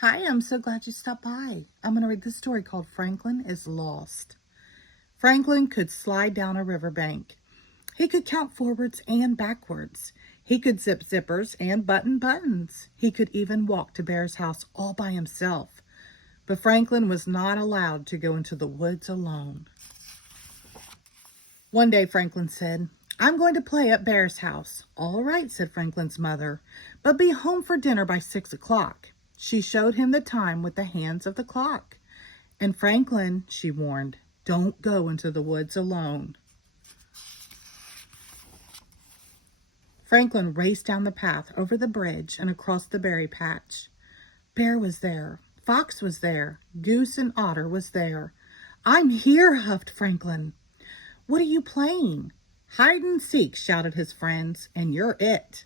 Hi, I'm so glad you stopped by. I'm going to read this story called Franklin is Lost. Franklin could slide down a riverbank. He could count forwards and backwards. He could zip zippers and button buttons. He could even walk to Bear's house all by himself. But Franklin was not allowed to go into the woods alone. One day Franklin said, "I'm going to play at Bear's house." "All right," said Franklin's mother, "but be home for dinner by 6 o'clock." She showed him the time with the hands of the clock. "And Franklin," she warned, "don't go into the woods alone." Franklin raced down the path, over the bridge, and across the berry patch. Bear was there. Fox was there. Goose and Otter was there. "I'm here," huffed Franklin. "What are you playing?" "Hide and seek," shouted his friends, "and you're it."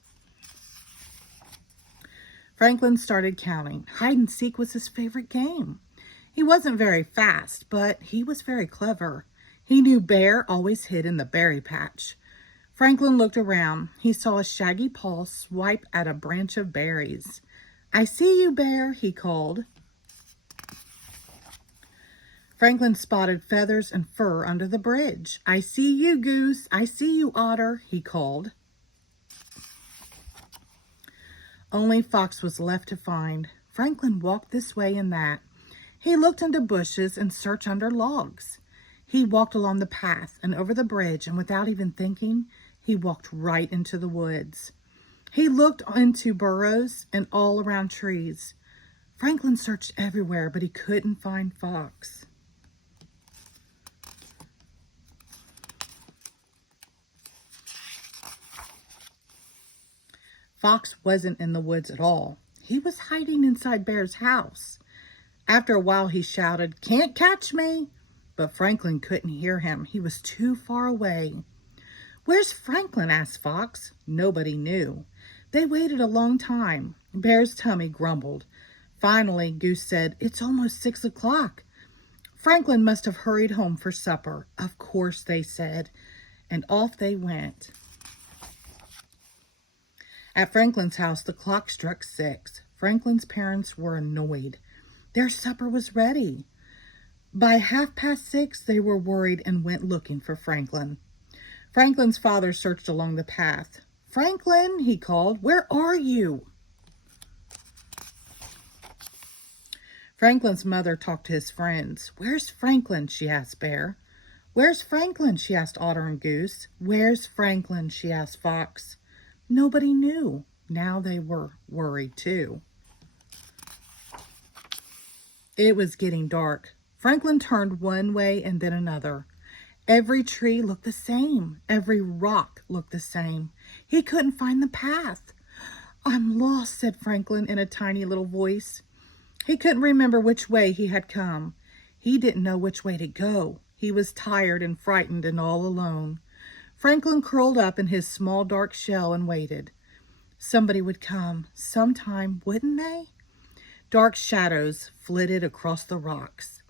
Franklin started counting. Hide and seek was his favorite game. He wasn't very fast, but he was very clever. He knew Bear always hid in the berry patch. Franklin looked around. He saw a shaggy paw swipe at a branch of berries. "I see you, Bear," he called. Franklin spotted feathers and fur under the bridge. "I see you, Goose. I see you, Otter," he called. Only Fox was left to find. Franklin walked this way and that. He looked into bushes and searched under logs. He walked along the path and over the bridge, and without even thinking, he walked right into the woods. He looked into burrows and all around trees. Franklin searched everywhere, but he couldn't find Fox. Fox wasn't in the woods at all. He was hiding inside Bear's house. After a while, he shouted, "Can't catch me!" But Franklin couldn't hear him. He was too far away. "Where's Franklin?" asked Fox. Nobody knew. They waited a long time. Bear's tummy grumbled. Finally, Goose said, "It's almost 6 o'clock. Franklin must have hurried home for supper." "Of course," they said, and off they went. At Franklin's house, the clock struck 6. Franklin's parents were annoyed. Their supper was ready. By 6:30, they were worried and went looking for Franklin. Franklin's father searched along the path. "Franklin," he called, "where are you?" Franklin's mother talked to his friends. "Where's Franklin?" she asked Bear. "Where's Franklin?" she asked Otter and Goose. "Where's Franklin?" she asked Fox. Nobody knew. Now they were worried too. It was getting dark. Franklin turned one way and then another. Every tree looked the same. Every rock looked the same. He couldn't find the path. "I'm lost," said Franklin in a tiny little voice. He couldn't remember which way he had come. He didn't know which way to go. He was tired and frightened and all alone. Franklin curled up in his small dark shell and waited. Somebody would come sometime, wouldn't they? Dark shadows flitted across the rocks.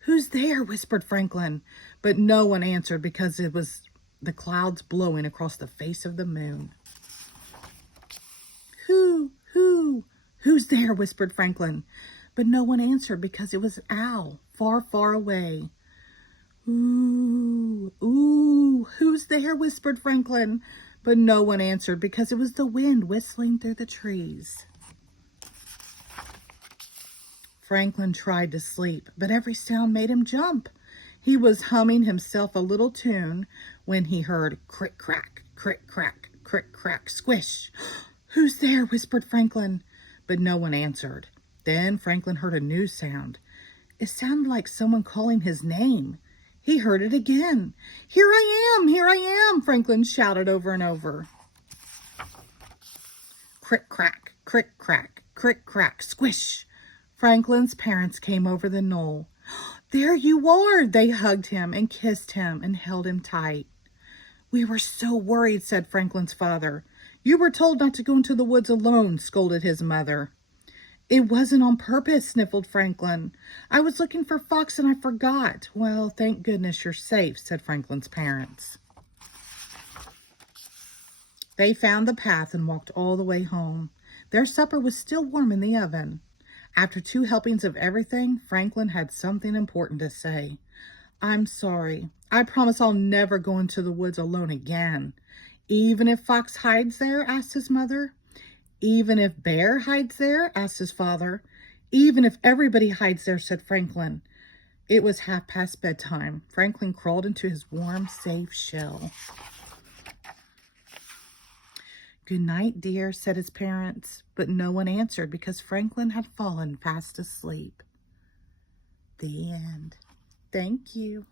"Who's there?" whispered Franklin, but no one answered because it was the clouds blowing across the face of the moon. Who's there?" whispered Franklin, but no one answered because it was an owl far, far away. Ooh, who's there?" whispered Franklin, but no one answered because it was the wind whistling through the trees. Franklin tried to sleep, but every sound made him jump. He was humming himself a little tune when he heard crick crack, crick crack, crick crack, squish. "Who's there?" whispered Franklin, but no one answered. Then Franklin heard a new sound. It sounded like someone calling his name. He heard it again. "Here I am! Here I am!" Franklin shouted over and over. Crick crack, crick crack, crick crack, squish. Franklin's parents came over the knoll. "There you are!" They hugged him and kissed him and held him tight. "We were so worried," said Franklin's father. "You were told not to go into the woods alone," scolded his mother. "It wasn't on purpose," sniffled Franklin. "I was looking for Fox and I forgot." "Well, thank goodness you're safe," said Franklin's parents. They found the path and walked all the way home. Their supper was still warm in the oven. After 2 helpings of everything, Franklin had something important to say. "I'm sorry. I promise I'll never go into the woods alone again." "Even if Fox hides there?" asked his mother. "Even if Bear hides there?" asked his father. "Even if everybody hides there," said Franklin. It was 1:30 bedtime. Franklin crawled into his warm, safe shell. "Good night, dear," said his parents, but no one answered because Franklin had fallen fast asleep. The end. Thank you.